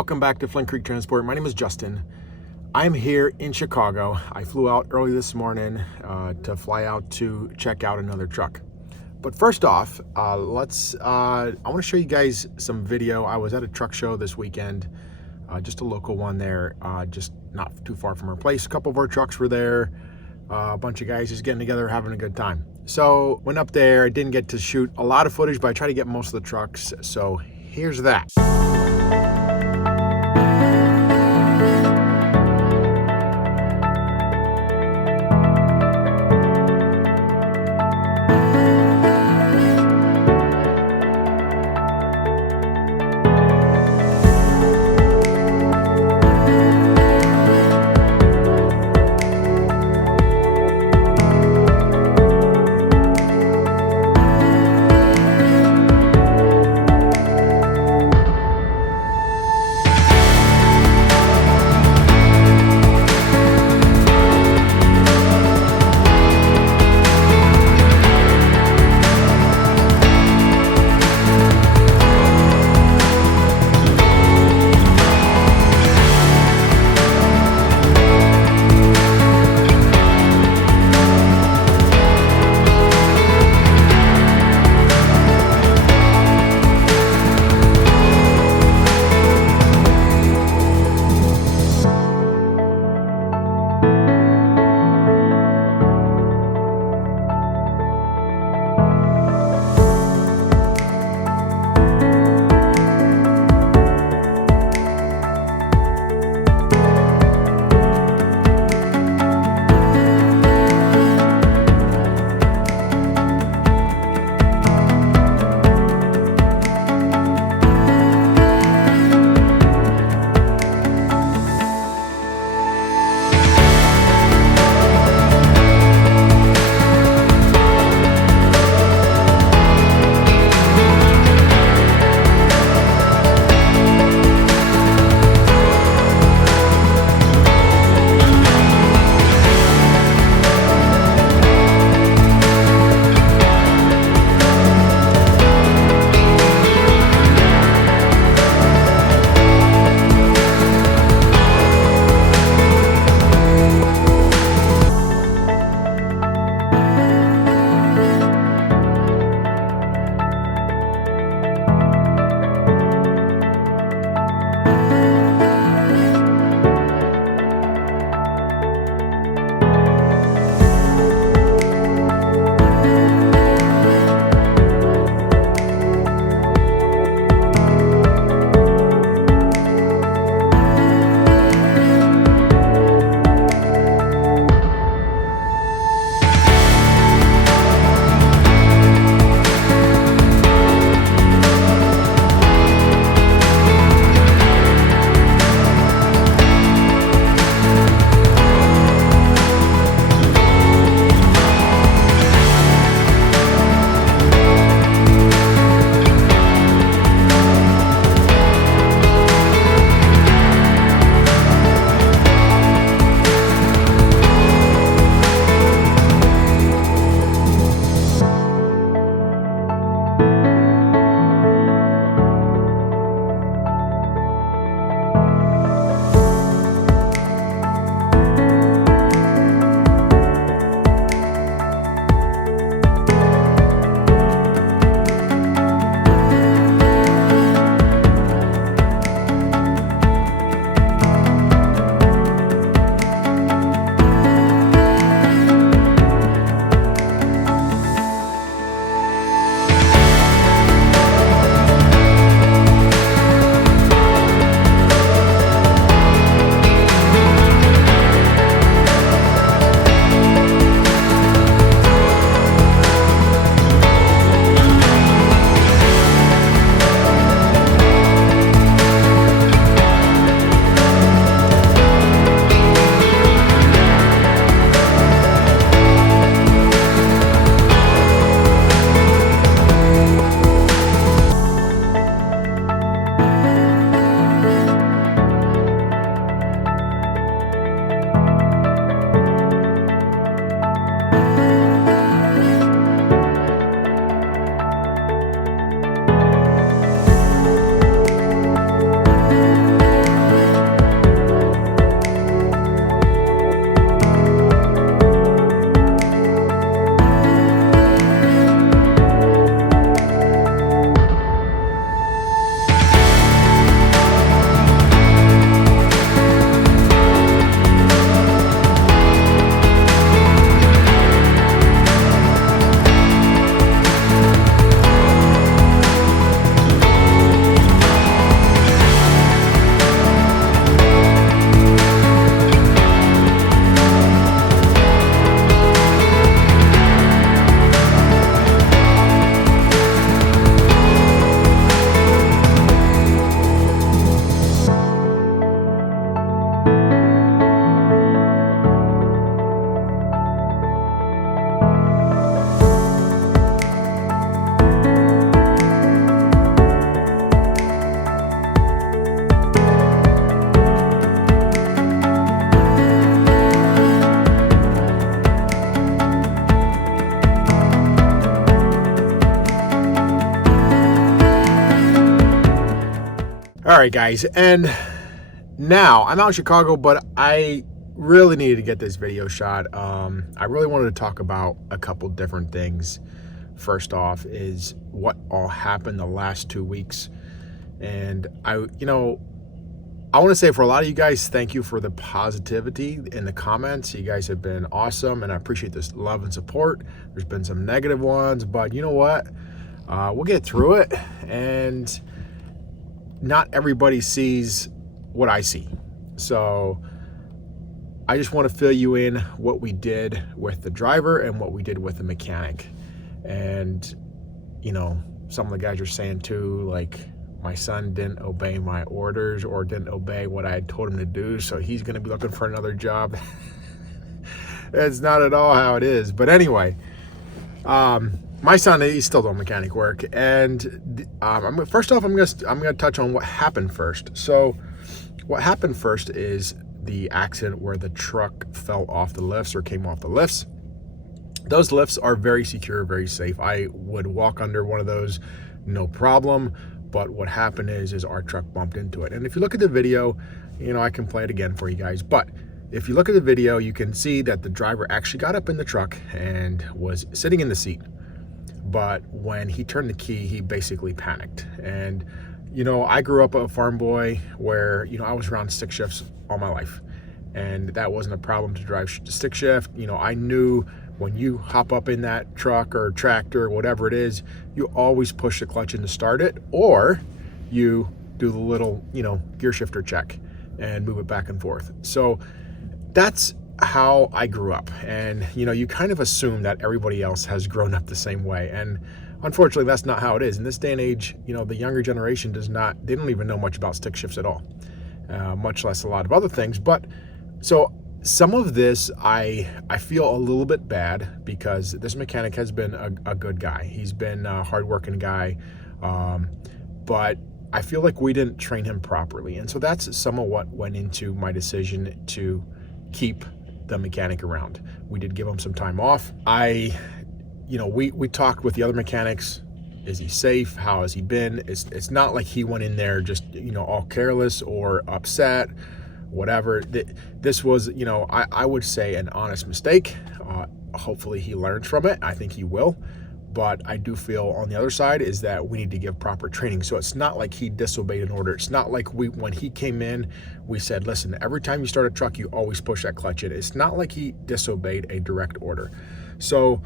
welcome back to Flint Creek Transport. My name is Justin. I'm here in Chicago. I flew out early this morning to fly out to check out another truck. But first off, I want to show you guys some video. I was at a truck show this weekend, just a local one there, just not too far from our place. A couple of our trucks were there, a bunch of guys just getting together, having a good time. So went up there. I didn't get to shoot a lot of footage, but I tried to get most of the trucks. So here's that. All right, guys, and now I'm out in Chicago, but I really needed to get this video shot. I really wanted to talk about a couple different things. First off is what all happened the last 2 weeks. And I want to say, for a lot of you guys, thank you for the positivity in the comments. You guys have been awesome, and I appreciate this love and support. There's been some negative ones, but you know what? We'll get through it, and not everybody sees what I see. So I just want to fill you in what we did with the driver and what we did with the mechanic. And, some of the guys are saying too, like, my son didn't obey my orders or didn't obey what I had told him to do, so he's going to be looking for another job. That's not at all how it is. But anyway, my son, he's still doing mechanic work, and first off, I'm gonna touch on what happened first. So, what happened first is the accident where the truck fell off the lifts or came off the lifts. Those lifts are very secure, very safe. I would walk under one of those, no problem. But what happened is our truck bumped into it. And if you look at the video, I can play it again for you guys. But if you look at the video, you can see that the driver actually got up in the truck and was sitting in the seat. But when he turned the key, he basically panicked. And, I grew up a farm boy where, I was around stick shifts all my life. And that wasn't a problem to drive stick shift. I knew when you hop up in that truck or tractor or whatever it is, you always push the clutch in to start it, or you do the little, gear shifter check and move it back and forth. So that's how I grew up. And, you kind of assume that everybody else has grown up the same way. And unfortunately, that's not how it is. In this day and age, the younger generation they don't even know much about stick shifts at all, much less a lot of other things. But so some of this, I feel a little bit bad, because this mechanic has been a good guy. He's been a hardworking guy, but I feel like we didn't train him properly. And so that's some of what went into my decision to keep the mechanic around. We did give him some time off. We talked with the other mechanics. Is he safe? How has he been? It's not like he went in there just, all careless or upset, whatever. This was, I would say, an honest mistake. Hopefully he learns from it. I think he will. But I do feel on the other side is that we need to give proper training. So it's not like he disobeyed an order. It's not like when he came in, we said, listen, every time you start a truck, you always push that clutch in. It's not like he disobeyed a direct order. So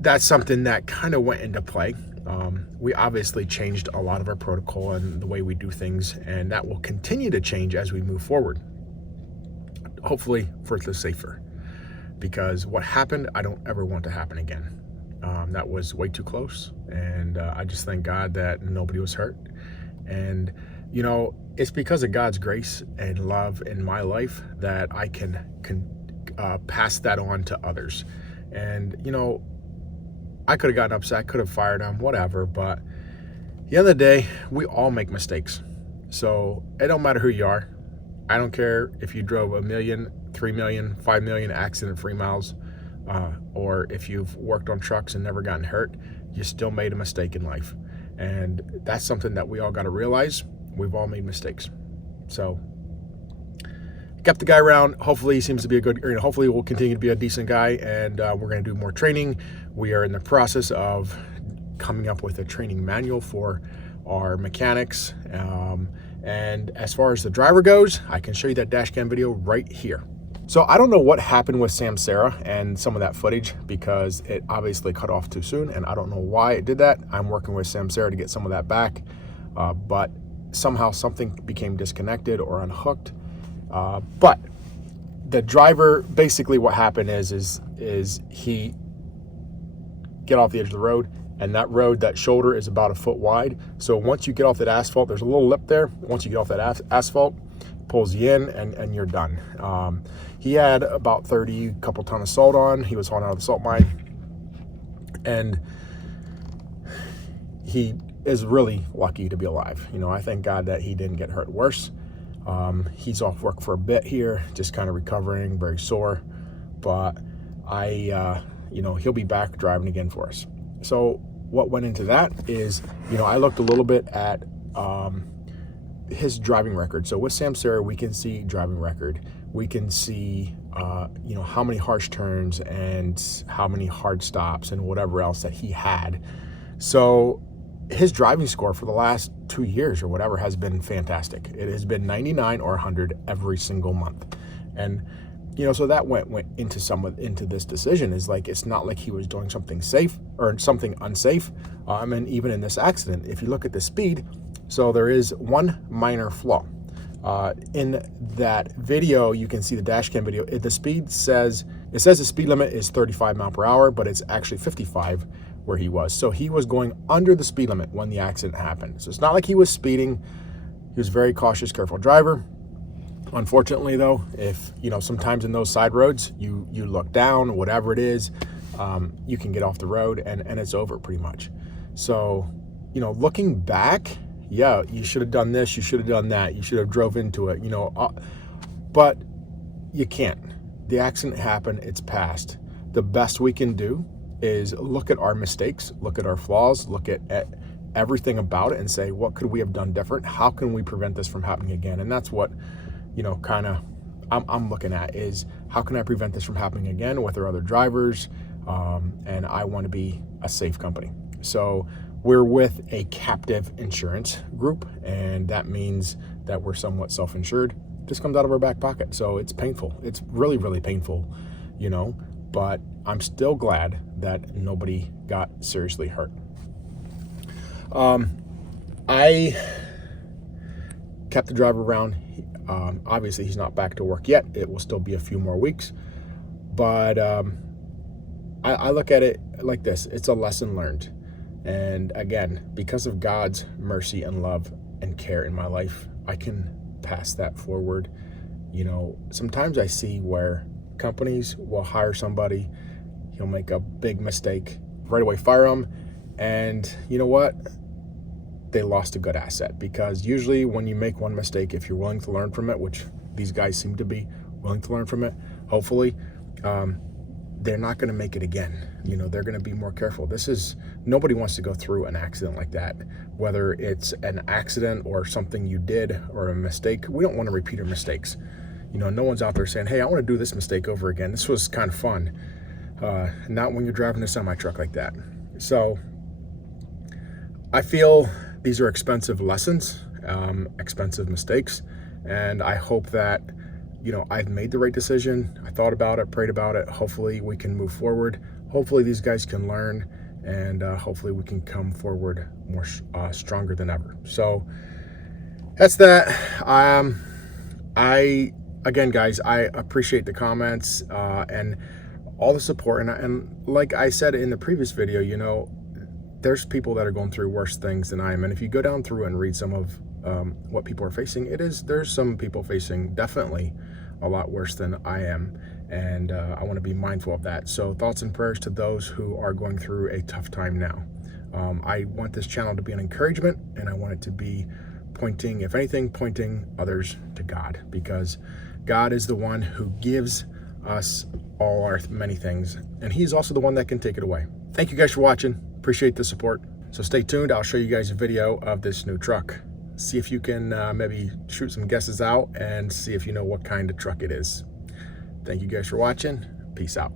that's something that kind of went into play. We obviously changed a lot of our protocol and the way we do things, and that will continue to change as we move forward. Hopefully for the safer, because what happened, I don't ever want to happen again. That was way too close, and I just thank God that nobody was hurt. And it's because of God's grace and love in my life that I can pass that on to others. And I could have gotten upset, could have fired him, whatever, but at the end of the day, we all make mistakes. So it don't matter who you are. I don't care if you drove 1 million, 3 million, 5 million accident-free miles, or if you've worked on trucks and never gotten hurt, you still made a mistake in life. And that's something that we all got to realize. We've all made mistakes. So kept the guy around. Hopefully he seems to be hopefully we'll continue to be a decent guy, and we're going to do more training. We are in the process of coming up with a training manual for our mechanics. And as far as the driver goes, I can show you that dash cam video right here. So I don't know what happened with Samsara and some of that footage, because it obviously cut off too soon, and I don't know why it did that. I'm working with Samsara to get some of that back, but somehow something became disconnected or unhooked. But the driver, basically what happened is he get off the edge of the road, and that shoulder is about 1 foot wide. So once you get off that asphalt, there's a little lip there. Once you get off that asphalt, pulls you in, and you're done. He had about 30 couple ton of salt on. He was hauling out of the salt mine, and he is really lucky to be alive. I thank God that he didn't get hurt worse. He's off work for a bit here, just kind of recovering, very sore, but he'll be back driving again for us. So what went into that is, I looked a little bit at his driving record. So with Samsara, we can see driving record. We can see, how many harsh turns and how many hard stops and whatever else that he had. So his driving score for the last 2 years or whatever has been fantastic. It has been 99 or 100 every single month. And, so that went into this decision is like, it's not like he was doing something safe or something unsafe. And even in this accident, if you look at the speed, so there is one minor flaw. In that video, you can see the dash cam video. The speed says the speed limit is 35 mile per hour, but it's actually 55 where he was. So he was going under the speed limit when the accident happened. So it's not like he was speeding. He was a very cautious, careful driver. Unfortunately, though, if sometimes in those side roads, you look down, whatever it is, you can get off the road and it's over pretty much. So, looking back, yeah, you should have done this, you should have done that, you should have drove into it, but you can't. The accident happened, it's past. The best we can do is look at our mistakes, look at our flaws, look at everything about it and say, what could we have done different? How can we prevent this from happening again? And that's what, I'm looking at is how can I prevent this from happening again with our other drivers? And I want to be a safe company. So we're with a captive insurance group, and that means that we're somewhat self-insured. This comes out of our back pocket. So it's painful. It's really, really painful, but I'm still glad that nobody got seriously hurt. I kept the driver around. Obviously, he's not back to work yet. It will still be a few more weeks. But I look at it like this. It's a lesson learned. And again, because of God's mercy and love and care in my life, I can pass that forward. Sometimes I see where companies will hire somebody, he'll make a big mistake, right away fire him, and you know what? They lost a good asset, because usually when you make one mistake, if you're willing to learn from it, which these guys seem to be willing to learn from it, hopefully, they're not going to make it again. They're going to be more careful. Nobody wants to go through an accident like that, whether it's an accident or something you did or a mistake. We don't want to repeat our mistakes. No one's out there saying, hey, I want to do this mistake over again. This was kind of fun. Not when you're driving a semi-truck like that. So I feel these are expensive lessons, expensive mistakes. And I hope that, I've made the right decision. I thought about it, prayed about it. Hopefully we can move forward. Hopefully these guys can learn, and hopefully we can come forward more stronger than ever. So that's that. Again, guys, I appreciate the comments and all the support. And like I said in the previous video, there's people that are going through worse things than I am. And if you go down through and read some of what people are facing, there's some people facing definitely a lot worse than I am. And I want to be mindful of that. So thoughts and prayers to those who are going through a tough time now. I want this channel to be an encouragement, and I want it to be pointing others to God, because God is the one who gives us all our many things, and he's also the one that can take it away. Thank you guys for watching. Appreciate the support. So stay tuned. I'll show you guys a video of this new truck. See if you can maybe shoot some guesses out and see if you know what kind of truck it is. Thank you guys for watching. Peace out.